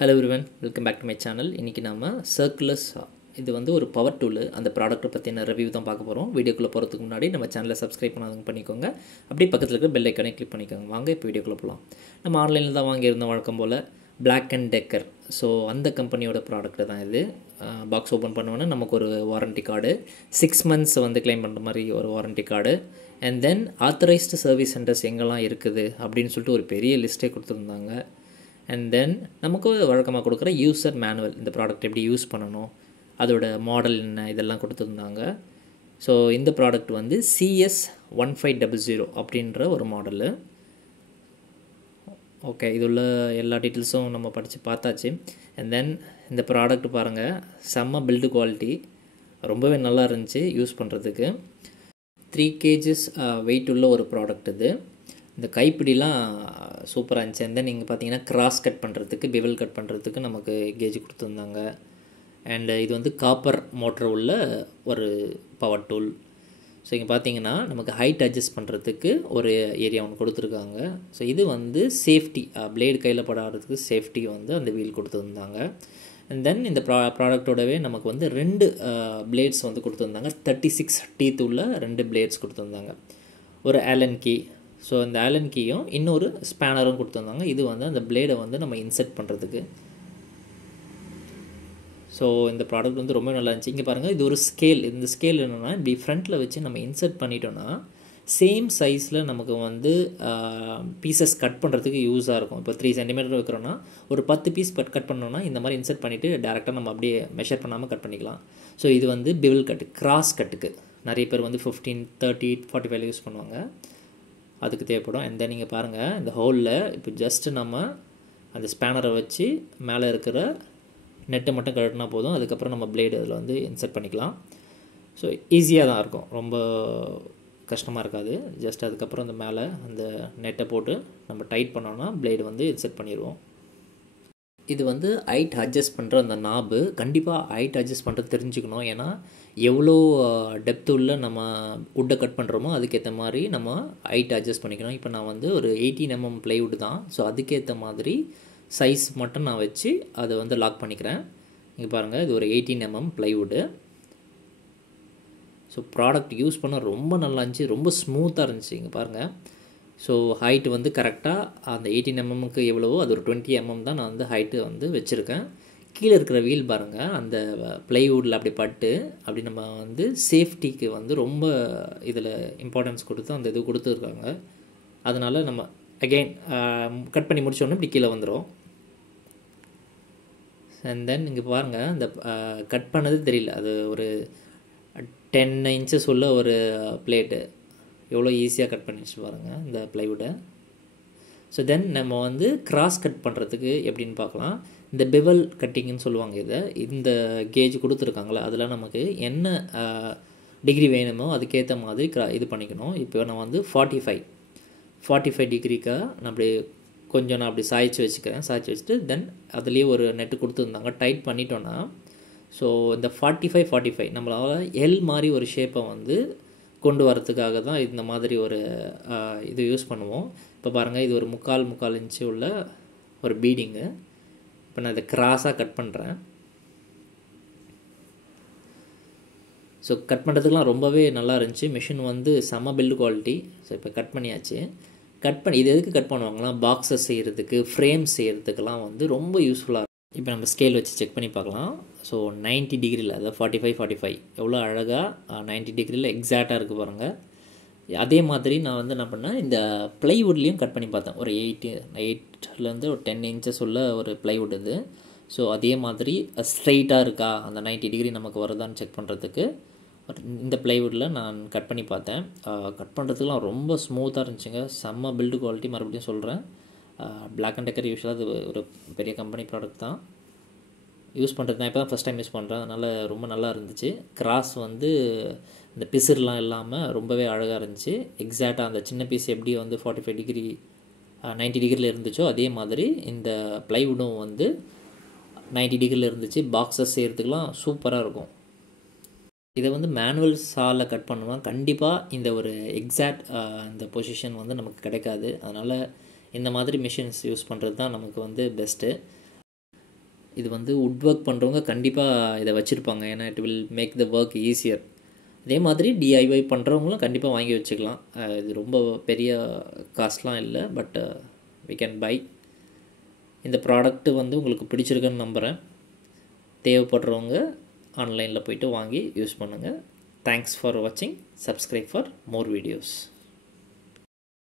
Hello everyone, welcome back to my channel. இன்னைக்கு நாம circular saw இது வந்து ஒரு பவர் டூல் அந்த ப்ராடக்ட் பத்தின ரிவ்யூ தான் பார்க்க போறோம். வீடியோக்குள்ள போறதுக்கு முன்னாடி நம்ம சேனலை சப்ஸ்கிரைப் பண்ணாதவங்க பண்ணிக்கோங்க. அப்படியே பக்கத்துல இருக்க பெல் ஐகானை கிளிக் பண்ணிக்கோங்க. வாங்க இப்போ வீடியோக்குள்ள போலாம். நம்ம ஆன்லைன்ல தான் வாங்கி இருந்த வழக்கம் போல Black and Decker. ஸோ அந்த கம்பெனியோட ப்ராடக்ட் தான் இது. பாக்ஸ் ஓப்பன் பண்ணோன்னா நமக்கு ஒரு வாரண்டி கார்டு 6 months வந்து கிளைம் பண்ணுற மாதிரி ஒரு warranty card and then authorised service centres எங்கெல்லாம் இருக்குது அப்படின்னு சொல்லிட்டு ஒரு பெரிய லிஸ்ட்டே கொடுத்துருந்தாங்க. அண்ட் தென் நமக்கு வழக்கமாக கொடுக்குற யூசர் மேனுவல், இந்த ப்ராடக்ட் எப்படி யூஸ் பண்ணணும், அதோட மாடல் என்ன, இதெல்லாம் கொடுத்துருந்தாங்க. ஸோ இந்த ப்ராடக்ட் வந்து CS1500 அப்படின்ற ஒரு மாடலு. ஓகே, இது உள்ள எல்லா டீட்டெயில்ஸும் நம்ம படித்து பார்த்தாச்சு. அண்ட் தென் இந்த ப்ராடக்ட் பாருங்கள், செம்ம பில்டு குவாலிட்டி, ரொம்பவே நல்லா இருந்துச்சு யூஸ் பண்ணுறதுக்கு. 3 kgs வெயிட் உள்ள ஒரு ப்ராடக்ட் இது. இந்த கைப்பிடிலாம் சூப்பராக இருந்துச்சு. அண்ட் தென் நீங்கள் பார்த்தீங்கன்னா கிராஸ் கட் பண்ணுறதுக்கு, பிவல் கட் பண்ணுறதுக்கு நமக்கு கேஜ் கொடுத்துருந்தாங்க. அண்ட் இது வந்து காப்பர் மோட்டர் உள்ள ஒரு பவர் டூல். ஸோ இங்கே பார்த்தீங்கன்னா நமக்கு ஹைட் அட்ஜஸ்ட் பண்ணுறதுக்கு ஒரு ஏரியா ஒன்று கொடுத்துருக்காங்க. ஸோ இது வந்து சேஃப்டி, பிளேடு கையில் படாததுக்கு சேஃப்டி வந்து அந்த வீல் கொடுத்துருந்தாங்க. அண்ட் தென் இந்த ப்ராடக்டோடவே நமக்கு வந்து 2 பிளேட்ஸ் வந்து கொடுத்துருந்தாங்க. 36 டீத் உள்ள 2 பிளேட்ஸ் கொடுத்துருந்தாங்க. ஒரு ஆலன் கீ, ஸோ அந்த ஆலன் கீயும் இன்னொரு ஸ்பேனரும் கொடுத்துருந்தாங்க. இது வந்து அந்த பிளேடை வந்து நம்ம இன்செர்ட் பண்ணுறதுக்கு. ஸோ இந்த ப்ராடக்ட் வந்து ரொம்ப நல்லா இருந்துச்சு. இங்கே பாருங்கள், இது ஒரு ஸ்கேல். இந்த ஸ்கேல் என்னென்னா இப்படி ஃப்ரண்ட்டில் வச்சு நம்ம இன்செர்ட் பண்ணிட்டோன்னா சேம் சைஸில் நமக்கு வந்து பீசஸ் கட் பண்ணுறதுக்கு யூஸாக இருக்கும். இப்போ 3 cm வைக்கிறோன்னா ஒரு 10 பீஸ் கட் பண்ணோன்னா இந்த மாதிரி இன்செர்ட் பண்ணிவிட்டு டேரெக்டாக நம்ம அப்படியே மெஷர் பண்ணாமல் கட் பண்ணிக்கலாம். ஸோ இது வந்து பிவில் கட்டு, கிராஸ் கட்டுக்கு நிறைய பேர் வந்து 15, 30, 45 யூஸ் பண்ணுவாங்க, அதுக்கு தேவைப்படும். அண்ட் தென் நீங்கள் பாருங்கள், இந்த ஹோலில் இப்போ ஜஸ்ட்டு நம்ம அந்த ஸ்பேனரை வச்சு மேலே இருக்கிற நெட்டை மட்டும் கழட்டினா போதும். அதுக்கப்புறம் நம்ம பிளேடு அதில் வந்து இன்செர்ட் பண்ணிக்கலாம். ஸோ ஈஸியாக தான் இருக்கும், ரொம்ப கஷ்டமாக இருக்காது. ஜஸ்ட் அதுக்கப்புறம் அந்த மேலே அந்த நெட்டை போட்டு நம்ம டைட் பண்ணோன்னா பிளேடு வந்து இன்செர்ட் பண்ணிடுவோம். இது வந்து ஹைட் அட்ஜஸ்ட் பண்ணுற அந்த நாபு, கண்டிப்பாக ஹைட் அட்ஜஸ்ட் பண்ணுறது தெரிஞ்சுக்கணும். ஏன்னா எவ்வளோ டெப்த் உள்ள நம்ம வுட்டை கட் பண்ணுறோமோ அதுக்கேற்ற மாதிரி நம்ம ஹைட் அட்ஜஸ்ட் பண்ணிக்கணும். இப்போ நான் வந்து ஒரு 18 mm ப்ளைவுட் தான். ஸோ அதுக்கேற்ற மாதிரி சைஸ் மட்டும் நான் வச்சு அதை வந்து லாக் பண்ணிக்கிறேன். இங்கே பாருங்கள், இது ஒரு 18 mm plywood. So product use பண்ண ரொம்ப நல்லா இருந்துச்சு, ரொம்ப ஸ்மூத்தாக இருந்துச்சு. இங்கே பாருங்கள், ஸோ ஹைட்டு வந்து கரெக்டாக அந்த 18 mmக்கு எவ்வளவோ அது ஒரு 20 mm தான் நான் வந்து ஹைட்டு வந்து வச்சுருக்கேன். கீழே இருக்கிற வீல் பாருங்கள், அந்த ப்ளைவுட்டில் அப்படி பட்டு அப்படி நம்ம வந்து சேஃப்டிக்கு வந்து ரொம்ப இதில் இம்பார்ட்டன்ஸ் கொடுத்து அந்த இது கொடுத்துருக்காங்க. அதனால் நம்ம அகெயின் கட் பண்ணி முடிச்சோடனே இப்படி கீழே வந்துடும். அண்ட் தென் இங்கே பாருங்கள், இந்த கட் பண்ணது தெரியல, அது ஒரு 10 inches உள்ள ஒரு பிளேட்டு எவ்வளோ ஈஸியாக கட் பண்ணிடுச்சு பாருங்கள் இந்த ப்ளைவுட்டை. ஸோ தென் நம்ம வந்து கிராஸ் கட் பண்ணுறதுக்கு எப்படின்னு பார்க்கலாம். இந்த பெவல் கட்டிங்னு சொல்லுவாங்க இதை. இந்த கேஜ் கொடுத்துருக்காங்களே அதில் நமக்கு என்ன டிகிரி வேணுமோ அதுக்கேற்ற மாதிரி இது பண்ணிக்கணும். இப்போ நான் வந்து 45 டிகிரிக்கு நான் அப்படி கொஞ்சம் நான் அப்படி சாய்ச்சி வச்சுக்கிறேன். சாய்ச்சி வச்சுட்டு தென் அதுலேயே ஒரு நெட்டு கொடுத்துருந்தாங்க. டைட் பண்ணிட்டோன்னா ஸோ இந்த 45 நம்மளால் எல் மாதிரி ஒரு ஷேப்பை வந்து கொண்டு வரத்துக்காக தான் இந்த மாதிரி ஒரு இது யூஸ் பண்ணுவோம். இப்போ பாருங்கள், இது ஒரு 3/4 இன்ச்சு உள்ள ஒரு பீடிங்கு. இப்போ நான் இதை கிராஸாக கட் பண்ணுறேன். ஸோ கட் பண்ணுறதுக்குலாம் ரொம்பவே நல்லா இருந்துச்சு. மிஷின் வந்து செம்ம பில்டு குவாலிட்டி. ஸோ இப்போ கட் பண்ணியாச்சு. கட் பண்ணி இது எதுக்கு கட் பண்ணுவாங்கன்னா பாக்ஸஸ் செய்கிறதுக்கு, ஃப்ரேம் செய்கிறதுக்கெல்லாம் வந்து ரொம்ப யூஸ்ஃபுல்லாக இருக்கும். இப்போ நம்ம ஸ்கேல் வச்சு செக் பண்ணி பார்க்கலாம். ஸோ 90 டிகிரியில், அதாவது 45 எவ்வளோ அழகாக 90 டிகிரியில் எக்ஸாக்டாக இருக்குது பாருங்கள். அதே மாதிரி நான் வந்து என்ன பண்ணேன், இந்த ப்ளைவுட்லேயும் கட் பண்ணி பார்த்தேன். ஒரு 8 ஒரு 10 inches உள்ள ஒரு ப்ளைவுட் இது. ஸோ அதே மாதிரி ஸ்ட்ரைட்டாக இருக்கா, அந்த 90 டிகிரி நமக்கு வருதான்னு செக் பண்ணுறதுக்கு இந்த ப்ளைவுட்டில் நான் கட் பண்ணி பார்த்தேன். கட் பண்ணுறதுக்குலாம் ரொம்ப ஸ்மூத்தாக இருந்துச்சுங்க, செம்ம பில்டு குவாலிட்டி. மறுபடியும் சொல்கிறேன், Black and Decker யூஸ்வலாக அது ஒரு பெரிய கம்பெனி ப்ராடக்ட் தான். யூஸ் பண்ணுறது நான் இப்போ தான் ஃபஸ்ட் டைம் யூஸ் பண்ணுறேன், அதனால் ரொம்ப நல்லா இருந்துச்சு. கிராஸ் வந்து இந்த பிசுறுலாம் இல்லாமல் ரொம்பவே அழகாக இருந்துச்சு. எக்ஸாக்டாக அந்த சின்ன பீஸ் எப்படி வந்து 45 டிகிரி 90 டிகிரியில் இருந்துச்சோ அதே மாதிரி இந்த ப்ளைவுட்டும் வந்து 90 டிகிரியில் இருந்துச்சு. பாக்ஸஸ் செய்கிறதுக்கெலாம் சூப்பராக இருக்கும். இதை வந்து மேனுவல் சாவில் கட் பண்ணுவேன். கண்டிப்பாக இந்த ஒரு எக்ஸாக்ட் இந்த பொசிஷன் வந்து நமக்கு கிடைக்காது. அதனால் இந்த மாதிரி மிஷின்ஸ் யூஸ் பண்ணுறது தான் நமக்கு வந்து பெஸ்ட்டு. இது வந்து வுட் ஒர்க் பண்ணுறவங்க கண்டிப்பாக இதை வச்சுருப்பாங்க. ஏன்னா it will make the work easier. அதே மாதிரி டிஐஒய் பண்ணுறவங்களும் கண்டிப்பாக வாங்கி வச்சுக்கலாம். இது ரொம்ப பெரிய காஸ்ட்லாம் இல்லை, பட் வி கேன் பை. இந்த ப்ராடக்ட்டு வந்து உங்களுக்கு பிடிச்சிருக்குன்னு நம்புகிறேன். தேவைப்படுறவங்க ஆன்லைனில் போய்ட்டு வாங்கி யூஸ் பண்ணுங்கள். தேங்க்ஸ் ஃபார் வாட்சிங். Subscribe for more videos.